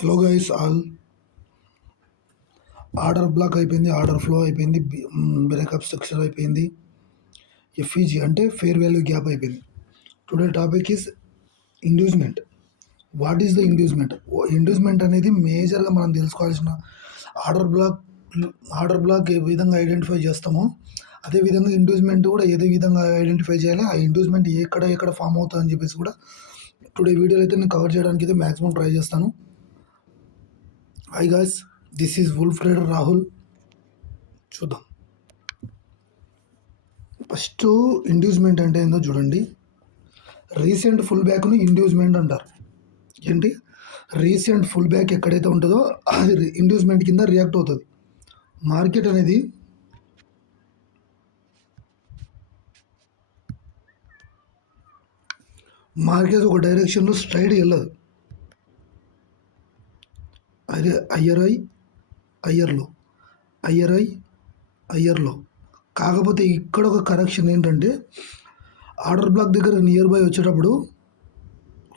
Hello guys all. Order black అయిపోయింది, order flow అయిపోయింది, breakup structure అయిపోయింది, ఎఫ్ఈజీ అంటే ఫేర్ వాల్యూ గ్యాప్ అయిపోయింది. Today topic is inducement. What is the inducement? Inducement అనేది మేజర్గా మనం తెలుసుకోవాల్సిన ఆర్డర్ బ్లాక్ ఏ విధంగా ఐడెంటిఫై చేస్తామో అదేవిధంగా ఇండ్యూస్మెంట్ కూడా ఏదే విధంగా ఐడెంటిఫై చేయాలి, ఆ ఇండ్యూస్మెంట్ ఎక్కడ ఫామ్ అవుతుంది అని చెప్పేసి కూడా టుడే వీడియోలో అయితే నేను కవర్ చేయడానికి అయితే మ్యాక్సిమం ట్రై చేస్తాను. Hi guys, this is wolf trader Rahul. చూద్దాం. ఫస్ట్ ఇండ్యూస్మెంట్ అంటే ఏందో చూడండి. రీసెంట్ ఫుల్ బ్యాక్ను ఇండ్యూస్మెంట్ అంటారు. ఏంటి? రీసెంట్ ఫుల్ బ్యాక్ ఎక్కడైతే ఉంటుందో అది ఇండ్యూస్మెంట్ కింద రియాక్ట్ అవుతుంది. మార్కెట్ అనేది ఒక డైరెక్షన్లో స్ట్రైట్ వెళ్ళదు. అదే అయ్యర్లో కాకపోతే ఇక్కడ ఒక కరెక్షన్ ఏంటంటే ఆర్డర్ బ్లాక్ దగ్గర నియర్ బై వచ్చేటప్పుడు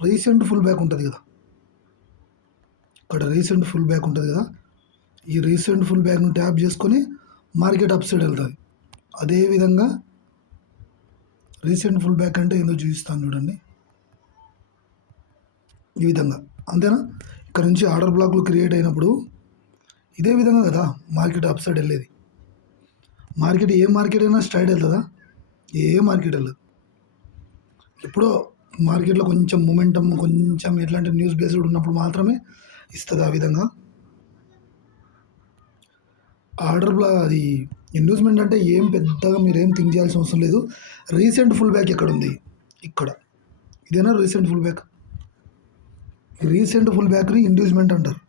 రీసెంట్ ఫుల్ బ్యాక్ ఉంటుంది కదా, ఇక్కడ రీసెంట్ ఫుల్ బ్యాక్ ఉంటుంది కదా, ఈ రీసెంట్ ఫుల్ బ్యాక్ను ట్యాప్ చేసుకొని మార్కెట్ అప్ సైడ్ వెళ్తుంది. అదేవిధంగా రీసెంట్ ఫుల్ బ్యాక్ అంటే ఏందో చూపిస్తాను చూడండి. ఈ విధంగా అంతేనా? ఇక్కడ నుంచి ఆర్డర్ బ్లాక్లు క్రియేట్ అయినప్పుడు ఇదే విధంగా కదా మార్కెట్ అప్ సైడ్ వెళ్ళేది. మార్కెట్ ఏ మార్కెట్ అయినా స్ట్రైట్ వెళ్తుందా? ఏ మార్కెట్ వెళ్ళదు. ఎప్పుడో మార్కెట్లో కొంచెం మూమెంటం, కొంచెం ఎట్లాంటి న్యూస్ బేస్డ్ ఉన్నప్పుడు మాత్రమే ఇస్తుంది. ఆ విధంగా అది ఇన్వెస్ట్మెంట్ అంటే ఏం పెద్దగా మీరేం థింక్ చేయాల్సిన అవసరం లేదు. రీసెంట్ ఫుల్ బ్యాక్ ఎక్కడ ఉంది? ఇక్కడ. ఇదేనా recent pull back? Recent pull బ్యాక్ని ఇండ్యూస్మెంట్ అంటారు.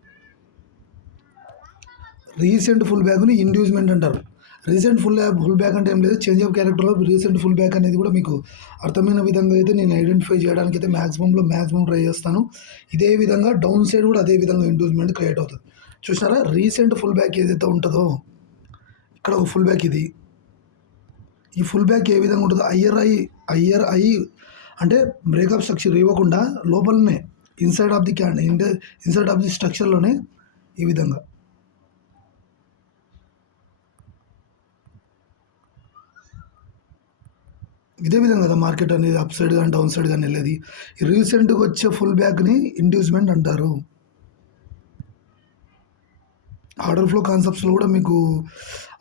రీసెంట్ ఫుల్ బ్యాక్ అంటే ఏం లేదు, చేంజ్ ఆఫ్ క్యారెక్టర్లో రీసెంట్ ఫుల్ బ్యాక్ అనేది కూడా మీకు అర్థమైన విధంగా అయితే నేను ఐడెంటిఫై చేయడానికి అయితే మ్యాక్సిమం ట్రై చేస్తాను. ఇదే విధంగా డౌన్ సైడ్ కూడా అదే విధంగా ఇండ్యూస్మెంట్ క్రియేట్ అవుతుంది. చూసినారా? రీసెంట్ ఫుల్ బ్యాక్ ఏదైతే ఉంటుందో ఇక్కడ ఒక ఫుల్ బ్యాక్ ఇది. ఈ ఫుల్ బ్యాక్ ఏ విధంగా ఉంటుందో అయ్యర్ ఐ అంటే బ్రేకప్ స్ట్రక్చర్ ఇవ్వకుండా లోపలనే ఇన్సైడ్ ఆఫ్ ది స్ట్రక్చర్లోనే ఈ విధంగా ఇదే విధంగా కదా మార్కెట్ అనేది అప్ సైడ్ కానీ డౌన్ సైడ్ కానీ వెళ్ళేది. ఈ రీసెంట్గా వచ్చే ఫుల్ బ్యాక్ని ఇండ్యూస్మెంట్ అంటారు. ఆర్డర్ ఫ్లో కాన్సెప్ట్స్లో కూడా మీకు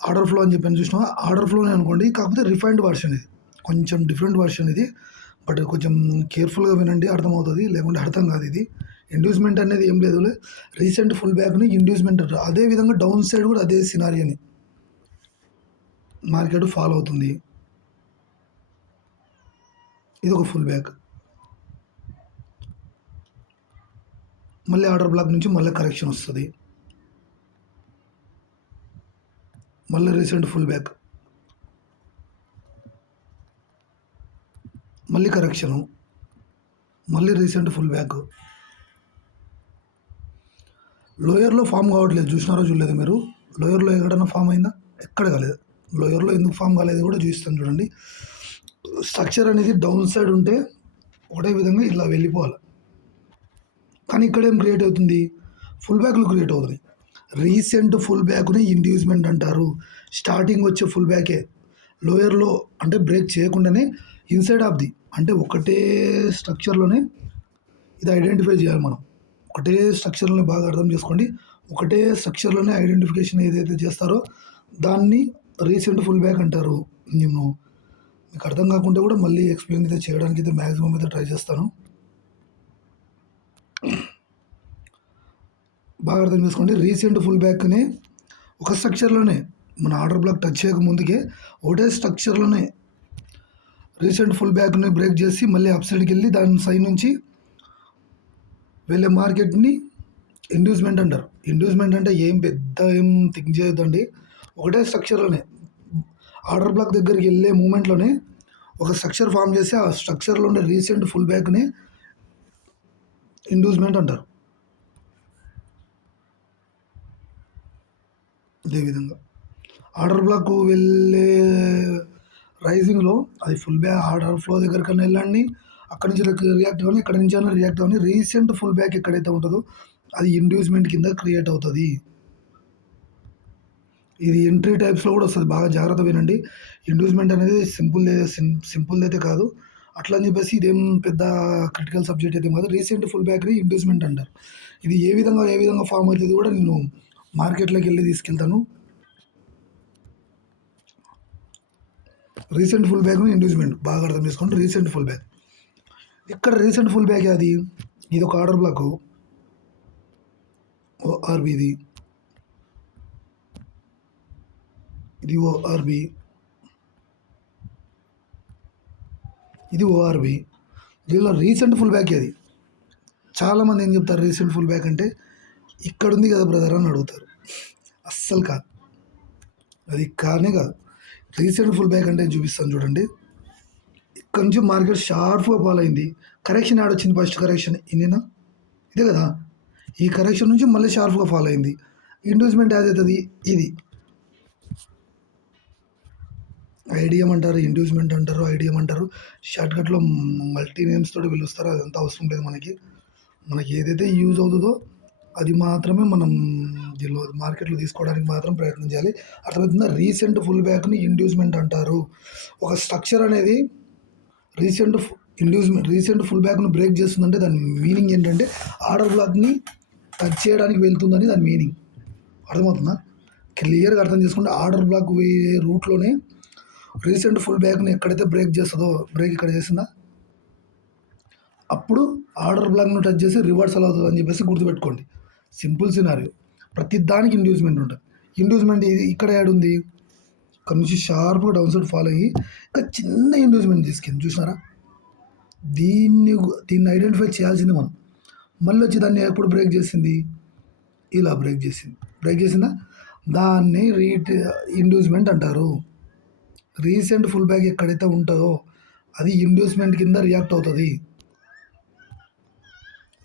ఆర్డర్ ఫ్లో అని చెప్పని చూసినా ఆర్డర్ ఫ్లోనే అనుకోండి, కాకపోతే రిఫైన్డ్ వర్షన్ ఇది, కొంచెం డిఫరెంట్ వర్షన్ ఇది. బట్ కొంచెం కేర్ఫుల్గా వినండి, అర్థమవుతుంది, లేకుంటే అర్థం కాదు. ఇది ఇండ్యూస్మెంట్ అనేది ఏం లేదు, రీసెంట్ ఫుల్ బ్యాక్ని ఇండ్యూస్మెంట్ అంటారు. అదేవిధంగా డౌన్ సైడ్ కూడా అదే సినారియోని మార్కెట్ ఫాలో అవుతుంది. ఇది ఒక ఫుల్ బ్యాక్. మళ్ళీ ఆర్డర్ బ్లాక్ నుంచి మళ్ళీ కరెక్షన్ వస్తుంది, మళ్ళీ రీసెంట్ ఫుల్ బ్యాక్, మళ్ళీ కరెక్షను, మళ్ళీ రీసెంట్ ఫుల్ బ్యాక్. లోయర్లో ఫామ్ కావట్లేదు, చూసినారో చూడలేదు మీరు? లోయర్లో ఎక్కడైనా ఫామ్ అయిందా? ఎక్కడ కాలేదు. లోయర్లో ఎందుకు ఫామ్ కాలేదు కూడా చూపిస్తాను చూడండి. స్ట్రక్చర్ అనేది డౌన్ సైడ్ ఉంటే ఒకటే విధంగా ఇలా వెళ్ళిపోవాలి, కానీ ఇక్కడ ఏం క్రియేట్ అవుతుంది? ఫుల్ బ్యాక్లు క్రియేట్ అవుతుంది. రీసెంట్ ఫుల్ బ్యాక్ని ఇండ్యూస్మెంట్ అంటారు. స్టార్టింగ్ వచ్చే ఫుల్ బ్యాకే లోయర్లో అంటే బ్రేక్ చేయకుండానే ఇన్సైడ్ ఆఫ్ ది అంటే ఒకటే స్ట్రక్చర్లోనే ఇది ఐడెంటిఫై చేయాలి మనం. ఒకటే స్ట్రక్చర్లోనే బాగా అర్థం చేసుకోండి. ఒకటే స్ట్రక్చర్లోనే ఐడెంటిఫికేషన్ ఏదైతే చేస్తారో దాన్ని రీసెంట్ ఫుల్ బ్యాక్ అంటారు. నేను మీకు అర్థం కాకుండా కూడా మళ్ళీ ఎక్స్ప్లెయిన్ అయితే చేయడానికి అయితే మ్యాక్సిమం అయితే ట్రై చేస్తాను. బాగా అర్థం చేసుకోండి. రీసెంట్ ఫుల్ బ్యాక్ని ఒక స్ట్రక్చర్లోనే మన ఆర్డర్ బ్లాక్ టచ్ చేయక ముందుకే ఒకటే స్ట్రక్చర్లోనే రీసెంట్ ఫుల్ బ్యాక్ని బ్రేక్ చేసి మళ్ళీ అప్ సైడ్కి వెళ్ళి దాని సైడ్ నుంచి వెళ్ళే మార్కెట్ని ఇండ్యూస్మెంట్ అంటారు. ఇండ్యూస్మెంట్ అంటే ఏం థింక్ చేయొద్దండి. ఒకటే స్ట్రక్చర్లోనే ఆర్డర్ బ్లాక్ దగ్గరికి వెళ్ళే మూమెంట్లోనే ఒక స్ట్రక్చర్ ఫామ్ చేసి ఆ స్ట్రక్చర్లో ఉండే రీసెంట్ ఫుల్ బ్యాక్ని ఇండ్యూస్మెంట్ అంటారు. అదేవిధంగా ఆర్డర్ బ్లాక్ వెళ్ళే రైజింగ్లో అది ఫుల్ బ్యాక్ ఆర్డర్ ఫ్లో దగ్గరికన్నా వెళ్ళండి, అక్కడి నుంచి రియాక్ట్ అవ్వండి, ఇక్కడ నుంచి అయినా రియాక్ట్ అవ్వండి. రీసెంట్ ఫుల్ బ్యాక్ ఎక్కడైతే ఉంటుందో అది ఇండ్యూస్మెంట్ కింద క్రియేట్ అవుతుంది. ఇది ఎంట్రీ టైప్స్‌లో కూడా వస్తది. బాగా జాగ్రత్తగా వినండి. ఇండ్యూస్మెంట్ అనేది సింపుల్‌దయితే కాదు. అట్లా అని చెప్పేసి ఇదేం పెద్ద క్రిటికల్ సబ్జెక్ట్ అయితే కాదు. రీసెంట్ ఫుల్ బ్యాక్‌ని ఇండ్యూస్మెంట్ అంటారు. ఇది ఏ విధంగా ఫార్మ్ అవుతది కూడా నేను మార్కెట్‌లోకెళ్ళి తీసుకెళ్తాను. రీసెంట్ ఫుల్ బ్యాక్‌ని ఇండ్యూస్మెంట్ బాగా అర్థం చేసుకోండి. Recent pull back. ఇక్కడ రీసెంట్ ఫుల్ బ్యాకే అది. ఇదొక ఆర్డర్ బ్లాకు. ఓఆర్‌బిది. ఇది ఓఆర్‌బి. ఇది ఓఆర్‌బి. దీనిలో రీసెంట్ ఫుల్ బ్యాకే అది. చాలామంది ఏం చెప్తారు రీసెంట్ ఫుల్ బ్యాక్ అంటే, ఇక్కడుంది కదా బ్రదర్ అని అడుగుతారు. అస్సలు కాదు. అది కానే కాదు. రీసెంట్ ఫుల్ బ్యాక్ అంటే చూపిస్తాను చూడండి. ఇక్కడ నుంచి మార్కెట్ షార్ప్‌గా ఫాలో అయింది. కరెక్షన్ యాడొచ్చింది ఫస్ట్ కరెక్షన్ ఇన్నేనా? ఇదే కదా! ఈ కరెక్షన్ నుంచి మళ్ళీ షార్ప్‌గా ఫాలో అయింది. ఇండ్యూస్మెంట్ యాదైతది ఇది. ఐడిఎం అంటారు, ఇండ్యూస్మెంట్ అంటారు, ఐడిఎం అంటారు. షార్ట్‌కట్‌లో మల్టీ నేమ్స్ తోటి పిలుస్తారు. అదంతా అవసరం లేదు మనకి. మనకి ఏదైతే యూజ్ అవుతదో అది మాత్రమే మనం దీనిలో మార్కెట్‌లో తీసుకోవడానికి మాత్రం ప్రయత్నం చేయాలి. అర్థమవుతుందా? రీసెంట్ ఫుల్ బ్యాక్‌ని ఇండ్యూస్మెంట్ అంటారు. ఒక స్ట్రక్చర్ అనేది రీసెంట్ ఫుల్ బ్యాక్‌ని బ్రేక్ చేస్తుందంటే దాని మీనింగ్ ఏంటంటే ఆర్డర్ బ్లాక్‌ని టచ్ చేయడానికి వెళ్తుందని దాని మీనింగ్. అర్థమవుతుందా? క్లియర్‌గా అర్థం చేసుకుంటే ఆర్డర్ బ్లాక్ పోయే రూట్‌లోనే రీసెంట్ ఫుల్ బ్యాక్‌ని ఎక్కడైతే బ్రేక్ చేస్తదో, బ్రేక్ ఇక్కడ చేసిందా? అప్పుడు ఆర్డర్ బ్లాక్‌ని టచ్ చేసి రివర్సల్ అవుతదని చెప్పేసి గుర్తుపెట్టుకోండి. Simple scenario. ప్రతి దానికి ఇండ్యూస్మెంట్ ఉంటది. ఇండ్యూస్మెంట్ ఇది ఇక్కడ యాడుంది? ఇక్కడ నుంచి షార్ప్‌గా డౌన్ సైడ్ ఫాలో అయ్యి ఇంకా చిన్న ఇండ్యూస్మెంట్ తీసుకెళ్ళింది చూసినారా? దీన్ని ఐడెంటిఫై చేయాల్సింది మనం. మళ్ళొచ్చి దాన్ని ఎప్పుడు బ్రేక్ చేసింది? ఇలా బ్రేక్ చేసింది. బ్రేక్ చేసిందా? దాన్ని ఇండ్యూస్మెంట్ అంటారు. రీసెంట్ ఫుల్ బ్యాక్ ఎక్కడైతే ఉంటదో అది ఇండ్యూస్మెంట్ కింద రియాక్ట్ అవుతది.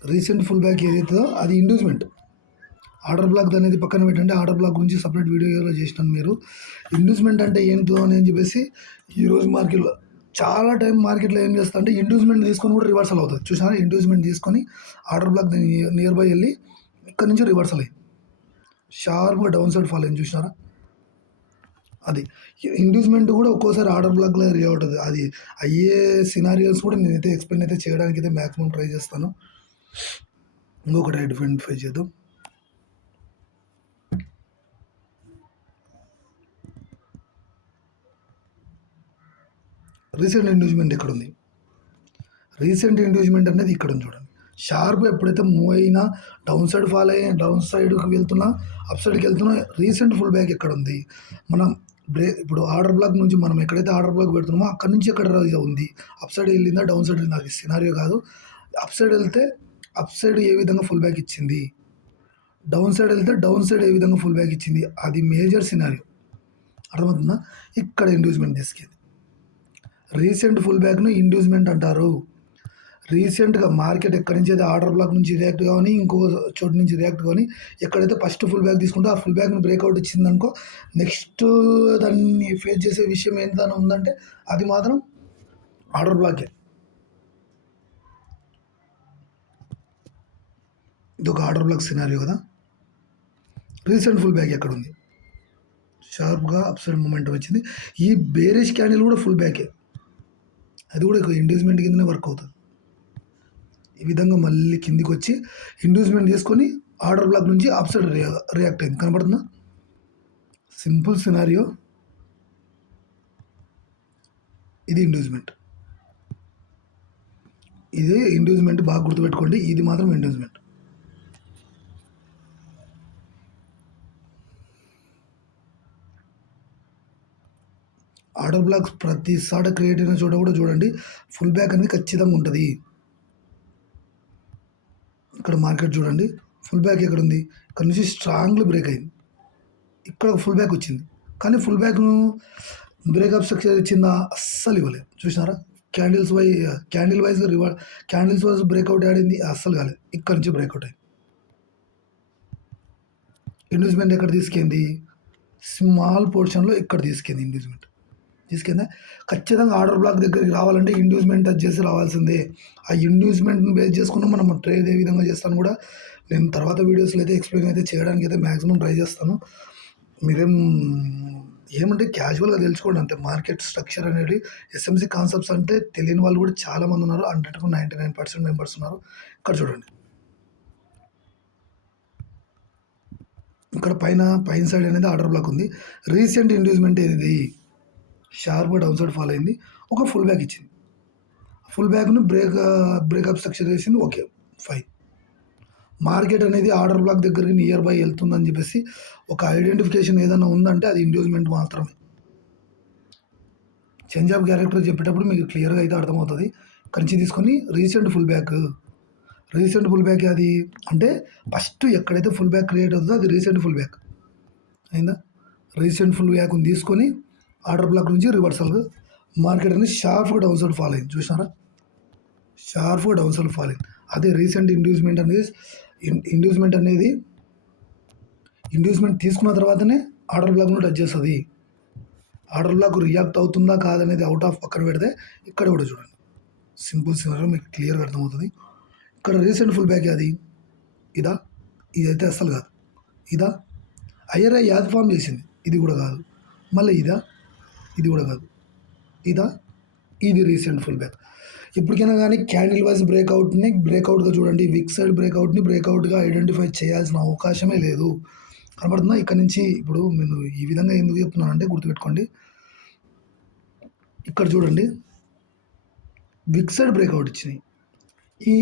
రీసెంట్ ఫుల్ బ్యాక్ ఏదైతుందో అది ఇండ్యూస్మెంట్. ఆర్డర్ బ్లాక్ అనేది పక్కన పెట్టండి. ఆర్డర్ బ్లాక్ గురించి సపరేట్ వీడియోలో చేసినాను మీరు. ఇండ్యూస్మెంట్ అంటే ఏంటో అని చెప్పేసి ఈరోజు మార్కెట్‌లో చాలా టైం మార్కెట్‌లో ఏం చేస్తా అంటే ఇండ్యూస్మెంట్ తీసుకొని కూడా రివర్సల్ అవుతది. చూసారా? ఇండ్యూస్మెంట్ తీసుకొని ఆర్డర్ బ్లాక్ నియర్ బై ఎళ్లి ఇక్కడి నుంచి రివర్సల్ అయింది. షార్ప్‌గా డౌన్ సైడ్ ఫాల్ అయింది చూసినారా? అది. ఇండ్యూస్మెంట్ కూడా ఒక్కోసారి ఆర్డర్ బ్లాక్‌లో రియాక్ట్ అవుతది. అది అయ్యే సినారియోస్ కూడా నేనైతే ఎక్స్‌ప్లెయిన్ అయితే చేయడానికైతే మాక్సిమం ట్రై చేస్తాను. ఇంకొకటి ఐడెంటిఫై చేద్దాం. రీసెంట్ ఇండ్యూస్మెంట్ ఎక్కడుంది? రీసెంట్ ఇండ్యూస్మెంట్ అనేది ఇక్కడ ఉంది చూడండి. షార్ప్ ఎప్పుడైతే మూవ్ అయినా డౌన్ సైడ్ ఫాల్ అయ్యి డౌన్ సైడ్‌కి వెళ్తున్నా, అప్ సైడ్‌కి వెళ్తున్నా రీసెంట్ ఫుల్ బ్యాక్ ఎక్కడుంది? మనం ఇప్పుడు ఆర్డర్ బ్లాక్ నుంచి మనం ఎక్కడైతే ఆర్డర్ బ్లాక్ పెడుతున్నామో అక్కడి నుంచి ఎక్కడ రైజ్ ఉంది? అప్ సైడ్ వెళ్ళిందా? డౌన్ సైడ్ వెళ్ళిందా? అది సినారియో కాదు. అప్ సైడ్ వెళ్తే అప్ సైడ్ ఏ విధంగా ఫుల్ బ్యాక్ ఇచ్చింది? డౌన్ సైడ్ వెళ్తే డౌన్ సైడ్ ఏ విధంగా ఫుల్ బ్యాక్ ఇచ్చింది? అది మేజర్ సినారియో. అర్థమవుతుందా? ఇక్కడ ఇండ్యూస్మెంట్ తీసుకెళ్ళింది. రీసెంట్ ఫుల్ బ్యాక్‌ను ఇండ్యూస్మెంట్ అంటారు. రీసెంట్‌గా మార్కెట్ ఎక్కడి నుంచి అయితే ఆర్డర్ బ్లాక్ నుంచి రియాక్ట్ గాని, ఇంకో చోటు నుంచి రియాక్ట్ గాని, ఎక్కడైతే ఫస్ట్ ఫుల్ బ్యాక్ తీసుకుందో ఆ ఫుల్ బ్యాక్‌ని బ్రేకౌట్ ఇచ్చిందనుకో, నెక్స్ట్ దాన్ని ఫేస్ చేసే విషయం ఏంటిదని ఉందంటే అది మాత్రం ఆర్డర్ బ్లాకే. ఇదొక ఆర్డర్ బ్లాక్ సినారియో కదా! రీసెంట్ ఫుల్ బ్యాక్ ఎక్కడుంది? షార్ప్‌గా అప్ సైడ్ మొమెంటం వచ్చింది. ఈ బేరిష్ క్యాండిల్ కూడా ఫుల్ బ్యాకే. అది కూడా ఒక ఇండ్యూస్మెంట్ కిందనే వర్క్ అవుతది. ఈ విధంగా మళ్ళీ కిందికొచ్చి ఇండ్యూస్మెంట్ చేసుకొని ఆర్డర్ బ్లాక్ నుంచి అప్ సైడ్ రియాక్ట్ అయింది. కనపడుతుందా? Simple scenario. ఇది ఇండ్యూస్మెంట్. ఇది ఇండ్యూస్మెంట్ బాగా గుర్తుపెట్టుకోండి. ఇది మాత్రం ఇండ్యూస్మెంట్. ఆర్డర్ బ్లాక్స్ ప్రతిసారి క్రియేట్ అయిన చోట కూడా చూడండి ఫుల్ బ్యాక్ అనేది ఖచ్చితంగా ఉంటుంది. ఇక్కడ మార్కెట్ చూడండి ఫుల్ బ్యాక్ ఎక్కడుంది? ఇక్కడ నుంచి స్ట్రాంగ్‌లీ బ్రేక్ అయింది. ఇక్కడ ఫుల్ బ్యాక్ వచ్చింది. కానీ ఫుల్ బ్యాక్‌ను బ్రేకప్ స్ట్రక్చర్ ఇచ్చిందా? అస్సలు ఇవ్వలేదు. చూసినారా? క్యాండిల్ వైస్‌గా క్యాండిల్స్ వైస్ బ్రేకౌట్ ఆడింది అస్సలు కాలేదు. ఇక్కడ నుంచి బ్రేకౌట్ అయింది. ఇండ్యూస్మెంట్ ఎక్కడ తీసుకెళ్ళింది? స్మాల్ పోర్షన్‌లో ఇక్కడ తీసుకెళ్ళింది ఇండ్యూస్మెంట్. తీసుకెళ్ళిందా ఖచ్చితంగా ఆర్డర్ బ్లాక్ దగ్గరికి రావాలంటే ఇండ్యూస్మెంట్ టచ్ చేసి రావాల్సిందే. ఆ ఇండ్యూస్మెంట్‌ని బేస్ చేసుకుని మనం ట్రేడ్ ఏ విధంగా చేస్తాను కూడా నేను తర్వాత వీడియోస్‌లో అయితే ఎక్స్‌ప్లెయిన్ అయితే చేయడానికైతే మాక్సిమం ట్రై చేస్తాను. మీరేం ఏమంటే క్యాజువల్‌గా తెలుసుకోండి అంతే. మార్కెట్ స్ట్రక్చర్ అనేది ఎస్ఎంసీ కాన్సెప్ట్స్ అంటే తెలియని వాళ్ళు కూడా చాలామంది ఉన్నారు. 100కు 99% మెంబర్స్ ఉన్నారు. ఇక్కడ చూడండి. ఇక్కడ పైన సైడ్ అనేది ఆర్డర్ బ్లాక్ ఉంది. రీసెంట్ ఇండ్యూస్మెంట్ ఏది షార్ప్‌గా డౌన్ సైడ్ ఫాలో అయింది. ఒక ఫుల్ బ్యాక్ ఇచ్చింది. ఫుల్ బ్యాక్‌ని బ్రేకప్ స్ట్రక్చర్ చేసింది. ఓకే. ఫైన్. మార్కెట్ అనేది ఆర్డర్ బ్లాక్ దగ్గరికి నియర్ బై వెళ్తుందని చెప్పేసి ఒక ఐడెంటిఫికేషన్ ఏదైనా ఉందంటే అది ఇండ్యూస్మెంట్ మాత్రమే. చేంజ్ ఆఫ్ క్యారెక్టర్ చెప్పేటప్పుడు మీకు క్లియర్‌గా అయితే అర్థమవుతుంది. ఇక్కడి నుంచి తీసుకొని recent pull back. Recent pull back అది అంటే ఫస్ట్ ఎక్కడైతే ఫుల్ బ్యాక్ క్రియేట్ అవుతుందో అది రీసెంట్ ఫుల్ బ్యాక్. అయిందా? రీసెంట్ ఫుల్ బ్యాక్‌ని తీసుకొని ఆర్డర్ బ్లాక్ నుంచి రివర్సల్ మార్కెట్ అనేది షార్ప్‌గా డౌన్ సైడ్ ఫాలో అయింది. చూసినారా? షార్ప్‌గా డౌన్ సైడ్ ఫాలో అయింది. అదే రీసెంట్ ఇండ్యూస్మెంట్ అనేది ఇండ్యూస్మెంట్ తీసుకున్న తర్వాతనే ఆర్డర్ బ్లాక్‌ను టచ్ చేస్తది. ఆర్డర్ బ్లాక్ రియాక్ట్ అవుతుందా కాదనేది అవుట్ ఆఫ్ పక్కన పెడితే ఇక్కడ కూడా చూడండి. సింపుల్ సినారియో మీకు క్లియర్‌గా అర్థమవుతుంది. ఇక్కడ రీసెంట్ ఫుల్ బ్యాక్ అది ఇదా? ఇదైతే అస్సలు కాదు. ఇదా? ఐఆర్ఐ యాద్ ఫామ్ చేసింది. ఇది కూడా కాదు. మళ్ళీ ఇదా? ఇది కూడా కాదు. ఇదా? ఇది రీసెంట్ ఫుల్ బ్యాక్. ఎప్పటికైనా కానీ క్యాండిల్ వైజ్ బ్రేక్అవుట్‌గా చూడండి. విక్ సైడ్ బ్రేక్అవుట్‌గా ఐడెంటిఫై చేయాల్సిన అవకాశమే లేదు. కనపడుతుందా? ఇక్కడ నుంచి ఇప్పుడు నేను ఈ విధంగా ఎందుకు చెప్తున్నానంటే గుర్తుపెట్టుకోండి. ఇక్కడ చూడండి. విక్ సైడ్ బ్రేక్అవుట్ ఇచ్చినాయి. ఈ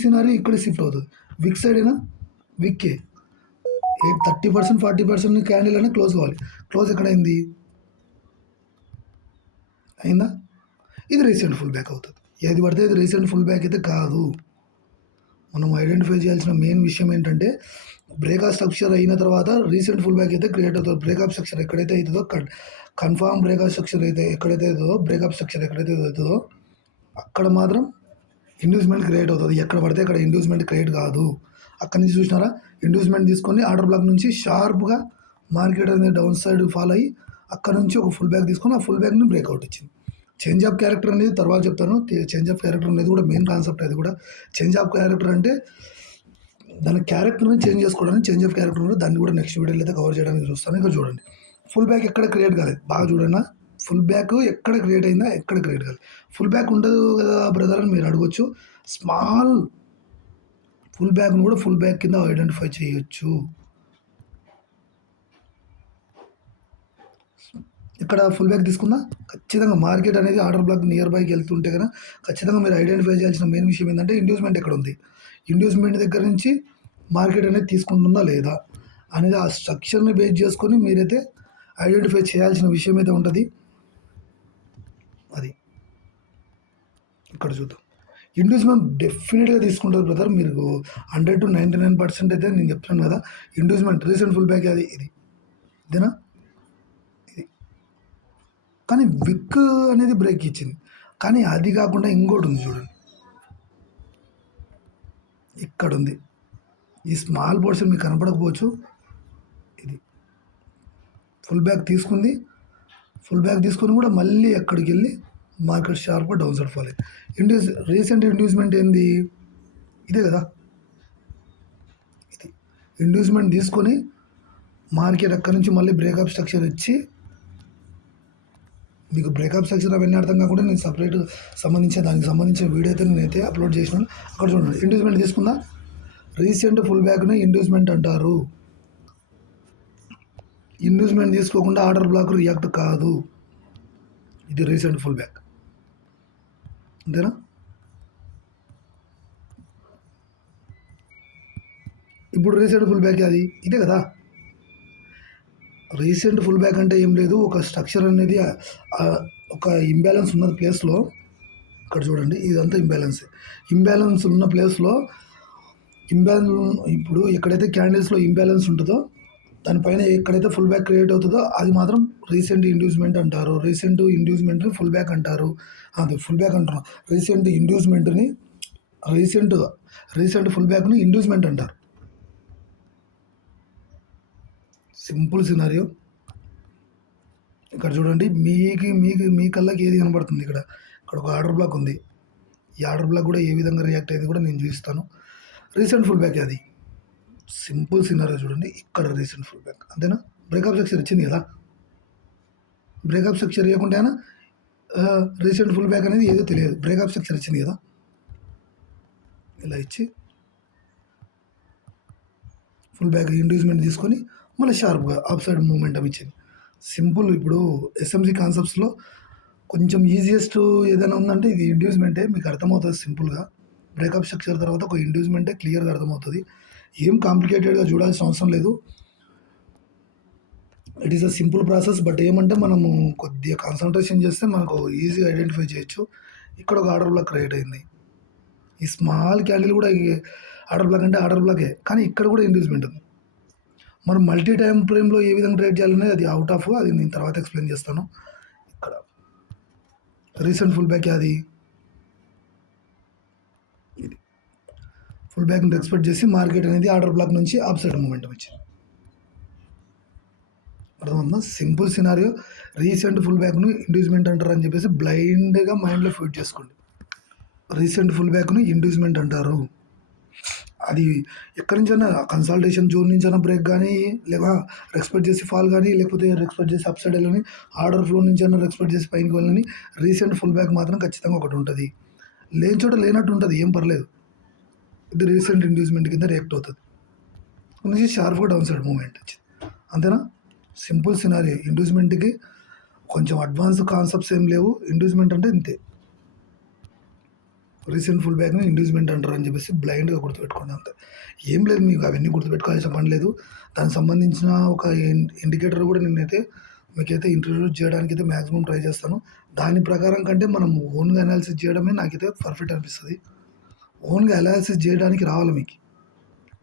సినారియో ఇక్కడ షిఫ్ట్ అవుతుంది. విక్ సైడేనా? విక్కే. 30% 40% క్యాండిల్ అనేది క్లోజ్ కావాలి. క్లోజ్ ఎక్కడైంది? అయిందా? ఇది రీసెంట్ ఫుల్ బ్యాక్ అవుతుంది. ఏది పడితే ఇది రీసెంట్ ఫుల్ బ్యాక్ అయితే కాదు. మనం ఐడెంటిఫై చేయాల్సిన మెయిన్ విషయం ఏంటంటే బ్రేకప్ స్ట్రక్చర్ అయిన తర్వాత రీసెంట్ ఫుల్ బ్యాక్ అయితే క్రియేట్ అవుతుంది. బ్రేకప్ స్ట్రక్చర్ ఎక్కడైతే అవుతుందో కన్ఫామ్ బ్రేకప్ స్ట్రక్చర్ అయితే ఎక్కడైతే అవుతుందో బ్రేకప్ స్ట్రక్చర్ ఎక్కడైతే అవుతుందో అక్కడ మాత్రం ఇండ్యూస్మెంట్ క్రియేట్ అవుతుంది. ఎక్కడ పడితే అక్కడ ఇండ్యూస్మెంట్ క్రియేట్ కాదు. అక్కడి నుంచి చూసినారా? ఇండ్యూస్మెంట్ తీసుకొని ఆర్డర్ బ్లాక్ నుంచి షార్ప్గా మార్కెట్ అనేది డౌన్ సైడ్ ఫాలో అయ్యి అక్కడ నుంచి ఒక ఫుల్ బ్యాక్ తీసుకొని ఆ ఫుల్ బ్యాక్ని బ్రేక్అవుట్ ఇచ్చింది. చేంజ్ ఆఫ్ క్యారెక్టర్ అనేది తర్వాత చెప్తాను. చేంజ్ ఆఫ్ క్యారెక్టర్ అనేది కూడా మెయిన్ కాన్సెప్ట్. అది కూడా చేంజ్ ఆఫ్ క్యారెక్టర్ అంటే దాని క్యారెక్టర్ని చేంజ్ చేసుకోవడానికి చేంజ్ ఆఫ్ క్యారెక్టర్ ఉంది. దాన్ని కూడా నెక్స్ట్ వీడియోలో అయితే కవర్ చేయడానికి చూస్తాను. ఇక్కడ చూడండి. ఫుల్ బ్యాక్ ఎక్కడ క్రియేట్ కాలేదు. బాగా చూడన్నా. ఫుల్ బ్యాక్ ఎక్కడ క్రియేట్ అయిందా? ఎక్కడ క్రియేట్ కాలేదు. ఫుల్ బ్యాక్ ఉండదు కదా బ్రదర్ అని మీరు అడగొచ్చు. స్మాల్ ఫుల్ బ్యాక్ను కూడా ఫుల్ బ్యాక్ కింద ఐడెంటిఫై చేయొచ్చు. ఇక్కడ ఫుల్ బ్యాక్ తీసుకుందా ఖచ్చితంగా మార్కెట్ అనేది ఆర్డర్ బ్లాక్ నియర్ బైకి వెళ్తుంటే కనుక ఖచ్చితంగా మీరు ఐడెంటిఫై చేయాల్సిన మెయిన్ విషయం ఏంటంటే ఇండ్యూస్మెంట్ ఎక్కడ ఉంది. ఇండ్యూస్మెంట్ దగ్గర నుంచి మార్కెట్ అనేది తీసుకుంటుందా లేదా అనేది ఆ స్ట్రక్చర్ని బేస్ చేసుకొని మీరైతే ఐడెంటిఫై చేయాల్సిన విషయం అయితే ఉంటుంది. అది ఇక్కడ చూద్దాం. ఇండ్యూస్మెంట్ డెఫినెట్గా తీసుకుంటుంది బ్రదర్. మీరు 100 to 99% అయితే నేను చెప్తున్నాను కదా. ఇండ్యూస్మెంట్ రీసెంట్ ఫుల్ బ్యాక్ అది ఇది ఇదేనా? ఇది కానీ విక్ అనేది బ్రేక్ ఇచ్చింది. కానీ అది కాకుండా ఇంకోటి ఉంది చూడండి. ఇక్కడ ఉంది. ఈ స్మాల్ పోర్షన్ మీకు కనపడకపోవచ్చు. ఇది ఫుల్ బ్యాక్ తీసుకుంది. ఫుల్ బ్యాక్ తీసుకొని కూడా మళ్ళీ ఎక్కడికి వెళ్ళి మార్కెట్ షార్ప్గా డౌన్ సైడ్ ఫాల్ అయింది. రీసెంట్ ఇండ్యూస్మెంట్ ఏంది? ఇదే కదా. ఇది ఇండ్యూస్మెంట్ తీసుకొని మార్కెట్ అక్కడి నుంచి మళ్ళీ బ్రేకప్ స్ట్రక్చర్ ఇచ్చి మీకు బ్రేకప్ స్ట్రక్చర్ అవన్నీ అర్థం కాకుండా నేను సపరేట్ దానికి సంబంధించిన వీడియో అయితే నేనైతే అప్లోడ్ చేసినాను. అక్కడ చూడండి. ఇండ్యూస్మెంట్ తీసుకుందా? రీసెంట్ ఫుల్ బ్యాక్ని ఇండ్యూస్మెంట్ అంటారు. ఇండ్యూస్మెంట్ తీసుకోకుండా ఆర్డర్ బ్లాక్ రియాక్ట్ కాదు. ఇది రీసెంట్ ఫుల్ బ్యాక్. అంతేనా? ఇప్పుడు రీసెంట్ ఫుల్ బ్యాక్ అది ఇదే కదా. రీసెంట్ ఫుల్ బ్యాక్ అంటే ఏం లేదు. ఒక స్ట్రక్చర్ అనేది ఒక ఇంబ్యాలెన్స్ ఉన్న ప్లేస్లో ఇక్కడ చూడండి. ఇదంతా ఇంబ్యాలెన్స్ ఉన్న ప్లేస్లో ఇప్పుడు ఎక్కడైతే క్యాండిల్స్లో ఇంబ్యాలెన్స్ ఉంటుందో దానిపైన ఎక్కడైతే ఫుల్ బ్యాక్ క్రియేట్ అవుతుందో అది మాత్రం రీసెంట్ ఇండ్యూస్మెంట్ అంటారు. రీసెంట్ ఇండ్యూస్మెంట్ని ఫుల్ బ్యాక్ అంటారు. అది ఫుల్ బ్యాక్ అంటున్నాం. రీసెంట్ ఫుల్ బ్యాక్ని ఇండ్యూస్మెంట్ అంటారు. Simple scenario. ఇక్కడ చూడండి మీ కళ్ళకి ఏది కనబడుతుంది ఇక్కడ. ఇక్కడ ఒక ఆర్డర్ బ్లాక్ ఉంది. ఈ ఆర్డర్ బ్లాక్ కూడా ఏ విధంగా రియాక్ట్ అయ్యేది కూడా నేను చూపిస్తాను. రీసెంట్ ఫుల్ బ్యాక్ అది. సింపుల్ సినారియో చూడండి. ఇక్కడ రీసెంట్ ఫుల్ బ్యాక్ అంతేనా? బ్రేకప్ స్ట్రక్చర్ ఇచ్చింది కదా! బ్రేకప్ స్ట్రక్చర్ ఇవ్వకుంటేనా రీసెంట్ ఫుల్ బ్యాక్ అనేది ఏదో తెలియదు. బ్రేకప్ స్ట్రక్చర్ ఇచ్చింది కదా! ఇలా ఇచ్చి ఫుల్ బ్యాక్ ఇండ్యూస్మెంట్ తీసుకొని మళ్ళీ షార్ప్గా అప్ సైడ్ మూమెంటం ఇచ్చింది. సింపుల్. ఇప్పుడు ఎస్ఎంసి కాన్సెప్ట్స్లో కొంచెం ఈజియెస్ట్ ఏదైనా ఉందంటే ఇది ఇండ్యూస్మెంటే. మీకు అర్థమవుతుంది సింపుల్గా. బ్రేకప్ స్ట్రక్చర్ తర్వాత ఒక ఇండ్యూస్మెంటే క్లియర్గా అర్థమవుతుంది. ఏం కాంప్లికేటెడ్గా చూడాల్సిన అవసరం లేదు. It is a simple process. But ఏమంటే మనము కొద్దిగా కాన్సన్ట్రేషన్ చేస్తే మనకు ఈజీగా ఐడెంటిఫై చేయొచ్చు. ఇక్కడ ఒక ఆర్డర్ బ్లాక్ క్రియేట్ అయింది. ఈ స్మాల్ క్యాండిల్ కూడా ఆర్డర్ బ్లాక్ అంటే ఆర్డర్ బ్లాకే, కానీ ఇక్కడ కూడా ఇండ్యూస్మెంట్ ఉంది. మనం మల్టీ టైమ్ ఫ్రేమ్లో ఏ విధంగా ట్రేడ్ చేయాలనేది అది అవుట్ ఆఫ్, అది నేను తర్వాత ఎక్స్ప్లెయిన్ చేస్తాను. ఇక్కడ రీసెంట్ ఫుల్ బ్యాక్ అది ఇది ఫుల్ బ్యాక్ని ఎక్స్పెక్ట్ చేసి మార్కెట్ అనేది ఆర్డర్ బ్లాక్ నుంచి అప్ సైడ్ మూమెంటం ఇచ్చింది. అర్థమవుతుందా? Simple scenario. రీసెంట్ ఫుల్ బ్యాక్ను ఇండ్యూస్మెంట్ అంటారు అని చెప్పేసి బ్లైండ్గా మైండ్లో ఫీడ్ చేసుకోండి. రీసెంట్ ఫుల్ బ్యాక్ను ఇండ్యూస్మెంట్ అంటారు. అది ఎక్కడి నుంచైనా కన్సల్టేషన్ జోన్ నుంచైనా బ్రేక్ కానీ, లేక రెస్పెక్ట్ చేసి ఫాల్ కానీ, లేకపోతే రెస్పెక్ట్ చేసి అప్ సైడ్ వెళ్ళని, ఆర్డర్ ఫ్లో నుంచైనా రెస్పెక్ట్ చేసి పైకి వెళ్ళని, రీసెంట్ ఫుల్ బ్యాక్ మాత్రం ఖచ్చితంగా ఒకటి ఉంటుంది. లేని చోట లేనట్టు ఉంటుంది, ఏం పర్లేదు. ఇది రీసెంట్ ఇండ్యూస్మెంట్ కింద రియాక్ట్ అవుతుంది. నుంచి షార్ప్గా డౌన్ సైడ్ మూమెంట్ వచ్చింది. అంతేనా? Simple scenario. ఇండ్యూస్మెంట్కి కొంచెం అడ్వాన్స్ కాన్సెప్ట్స్ ఏం లేవు. ఇండ్యూస్మెంట్ అంటే ఇంతే. రీసెంట్ ఫుల్ బ్యాక్ని ఇండ్యూస్మెంట్ అంటారు అని చెప్పేసి బ్లైండ్గా గుర్తుపెట్టుకోండి అంతే. ఏం లేదు, మీకు అవన్నీ గుర్తుపెట్టుకోవాల్సిన పని లేదు. దానికి సంబంధించిన ఒక ఇండికేటర్ కూడా నేనైతే మీకైతే ఇంట్రడ్యూస్ చేయడానికి అయితే మ్యాక్సిమం ట్రై చేస్తాను. దాని ప్రకారం కంటే మనం ఓన్గా అనాలిసిస్ చేయడమే నాకైతే పర్ఫెక్ట్ అనిపిస్తుంది. ఓన్గా అనాలిసిస్ చేయడానికి రావాలి మీకు.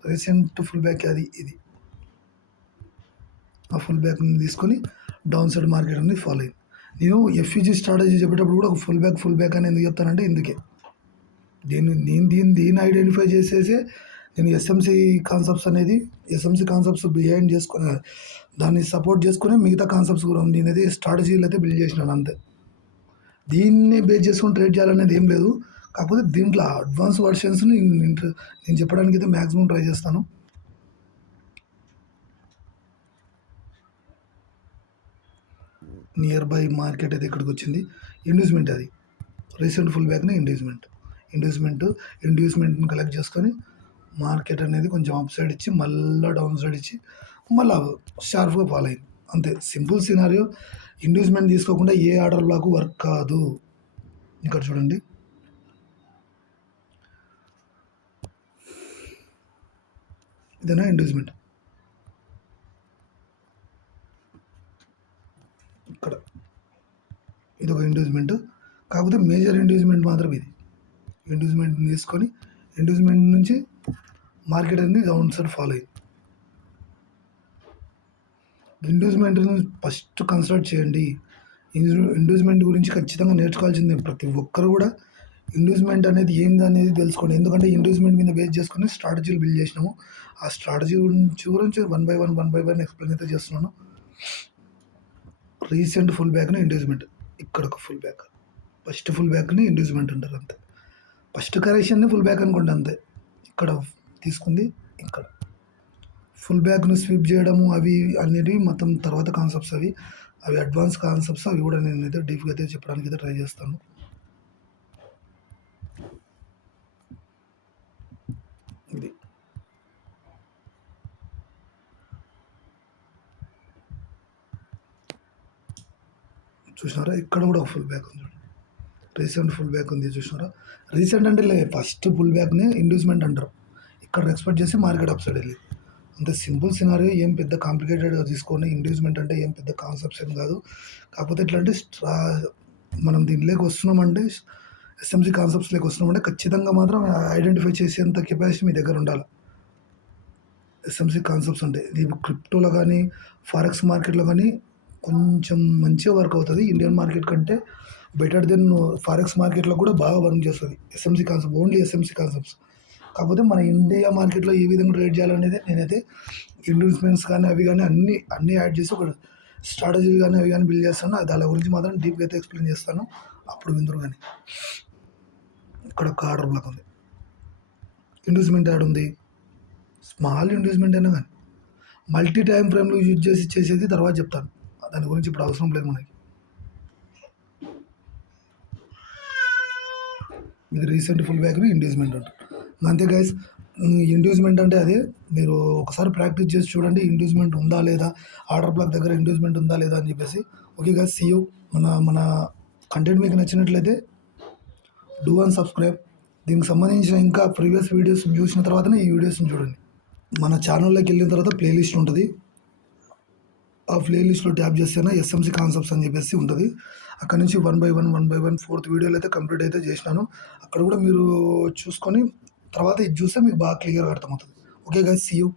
రీసెంట్ ఫుల్ బ్యాక్ అది ఇది. ఆ ఫుల్ బ్యాక్ని తీసుకొని డౌన్ సైడ్ మార్కెట్ అనేది ఫాలో అయింది. నేను ఎఫ్ఈజీ స్ట్రాటజీ చెప్పేటప్పుడు కూడా ఒక ఫుల్ బ్యాక్ అని ఎందుకు చెప్తానంటే ఇందుకే. దీన్ని ఐడెంటిఫై చేసేసి నేను ఎస్ఎంసి కాన్సెప్ట్స్ బిహైండ్ చేసుకుని దాన్ని సపోర్ట్ చేసుకుని మిగతా కాన్సెప్ట్స్ కూడా నేనైతే స్ట్రాటజీలు అయితే బిల్డ్ చేసినాను అంతే. దీన్ని బేస్ చేసుకొని ట్రేడ్ చేయాలనేది ఏం లేదు. కాకపోతే దీంట్లో అడ్వాన్స్ వర్షన్స్ని నేను చెప్పడానికి అయితే మ్యాక్సిమం ట్రై చేస్తాను. నియర్ బై మార్కెట్ అయితే ఇక్కడికి వచ్చింది. ఇండ్యూస్మెంట్ అది. రీసెంట్ ఫుల్ బ్యాక్ని ఇండ్యూస్మెంట్ని కలెక్ట్ చేసుకొని మార్కెట్ అనేది కొంచెం అప్ సైడ్ ఇచ్చి మళ్ళీ డౌన్ సైడ్ ఇచ్చి మళ్ళీ షార్ప్గా ఫాలో అయింది. అంతే. Simple scenario. ఇండ్యూస్మెంట్ తీసుకోకుండా ఏ ఆర్డర్ బ్లాక్ వర్క్ కాదు. ఇక్కడ చూడండి. ఇదేనా ఇండ్యూస్మెంట్. ఇక్కడ ఇది ఒక ఇండ్యూస్మెంట్, కాకపోతే మేజర్ ఇండ్యూస్మెంట్ మాత్రం ఇది. ఇండ్యూస్మెంట్ తీసుకొని ఇండ్యూస్మెంట్ నుంచి మార్కెట్ అనేది డౌన్ సైడ్ ఫాలో అయింది. ఇండ్యూస్మెంట్ని ఫస్ట్ కన్సిడర్ చేయండి. ఇండ్యూస్మెంట్ గురించి ఖచ్చితంగా నేర్చుకోవాల్సిందే ప్రతి ఒక్కరు కూడా. ఇండ్యూస్మెంట్ అనేది ఏంది అనేది తెలుసుకోండి. ఎందుకంటే ఇండ్యూస్మెంట్ మీద బేస్ చేసుకొని స్ట్రాటజీలు బిల్డ్ చేసినాము. ఆ స్ట్రాటజీ గురించి వన్ బై వన్ ఎక్స్ప్లెయిన్ అయితే చేస్తున్నాను. రీసెంట్ ఫుల్ బ్యాక్ని ఇండ్యూస్మెంట్. ఇక్కడ ఒక ఫుల్ బ్యాక్. ఫస్ట్ ఫుల్ బ్యాక్ని ఇండ్యూస్మెంట్ అంటారు అంతే. ఫస్ట్ కరెక్షన్ని ఫుల్ బ్యాక్ అనుకోండి అంతే. ఇక్కడ తీసుకుంది, ఇక్కడ ఫుల్ బ్యాక్ను స్వీప్ చేయడము అవి అనేవి మొత్తం తర్వాత కాన్సెప్ట్స్. అవి అడ్వాన్స్ కాన్సెప్ట్స్. అవి కూడా నేనైతే డీప్గా అయితే చెప్పడానికి అయితే ట్రై చేస్తాను. ఇది చూసినారా? ఇక్కడ కూడా ఒక ఫుల్ బ్యాక్ ఉంది. రీసెంట్ ఫుల్ బ్యాక్ ఉంది చూసినారా? రీసెంట్ అంటే ఫస్ట్ ఫుల్ బ్యాక్ని ఇండ్యూస్మెంట్ అంటారు. ఇక్కడ ఎక్స్పెక్ట్ చేసి మార్కెట్ అప్ సైడ్ వెళ్ళి అంతే. Simple scenario. ఏం పెద్ద కాంప్లికేటెడ్గా తీసుకోండి. ఇండ్యూస్మెంట్ అంటే ఏం పెద్ద కాన్సెప్ట్స్ ఏం కాదు. కాకపోతే ఎట్లా అంటే మనం దీనిలోకి వస్తున్నామంటే ఎస్ఎంసి కాన్సెప్ట్స్లోకి వస్తున్నామంటే ఖచ్చితంగా మాత్రం ఐడెంటిఫై చేసేంత కెపాసిటీ మీ దగ్గర ఉండాలి. ఎస్ఎంసి కాన్సెప్ట్స్ అంటే ఇది క్రిప్టోలో కానీ ఫారెక్స్ మార్కెట్లో కానీ కొంచెం మంచిగా వర్క్ అవుతుంది. ఇండియన్ మార్కెట్ కంటే బెటర్ దెన్ ఫారెక్స్ మార్కెట్లో కూడా బాగా వర్క్ చేస్తుంది SMC concept. Only SMC concepts. కాకపోతే మన ఇండియా మార్కెట్లో ఏ విధంగా ట్రేడ్ చేయాలనేది నేనైతే ఇండ్యూస్మెంట్స్ కానీ అవి కానీ అన్నీ యాడ్ చేసి ఒక స్ట్రాటజీలు కానీ అవి కానీ బిల్డ్ చేస్తాను. దాని గురించి మాత్రం డీప్గా అయితే ఎక్స్ప్లెయిన్ చేస్తాను. అప్పుడు విందురు కానీ. ఇక్కడ ఒక ఆర్డర్ బ్లాక్ ఉంది, ఇండ్యూస్మెంట్ యాడ్ ఉంది, స్మాల్ ఇండ్యూస్మెంట్ అయినా కానీ మల్టీ టైం ఫ్రేమ్లో యూజ్ చేసి చేసేది తర్వాత చెప్తాను. దాని గురించి ఇప్పుడు అవసరం లేదు మనకి. ఇది రీసెంట్ ఫుల్ బ్యాక్ ఇండ్యూస్మెంట్ అంటారు. అంతే గైస్, ఇండ్యూస్మెంట్ అంటే అదే. మీరు ఒకసారి ప్రాక్టీస్ చేసి చూడండి, ఇండ్యూస్మెంట్ ఉందా లేదా, ఆర్డర్ బ్లాక్ దగ్గర ఇండ్యూస్మెంట్ ఉందా లేదా అని చెప్పేసి. Okay guys, see you. మన కంటెంట్ మీకు నచ్చినట్లయితే డూ అండ్ సబ్స్క్రైబ్. దీనికి సంబంధించిన ఇంకా ప్రీవియస్ వీడియోస్ చూసిన తర్వాతనే ఈ వీడియోస్ని చూడండి. మన ఛానల్లోకి వెళ్ళిన తర్వాత ప్లేలిస్ట్ ఉంటుంది. ఆ ప్లేలిస్ట్లో ట్యాప్ చేస్తేనే ఎస్ఎంసి కాన్సెప్ట్స్ అని చెప్పేసి ఉంటుంది. అక్కడ నుంచి 1 by 1 4th వీడియోలు అయితే కంప్లీట్ అయితే చేసినాను. అక్కడ కూడా మీరు చూసుకొని తర్వాత ఇది చూస్తే మీకు బాగా క్లియర్గా అర్థమవుతుంది. Okay guys, see you.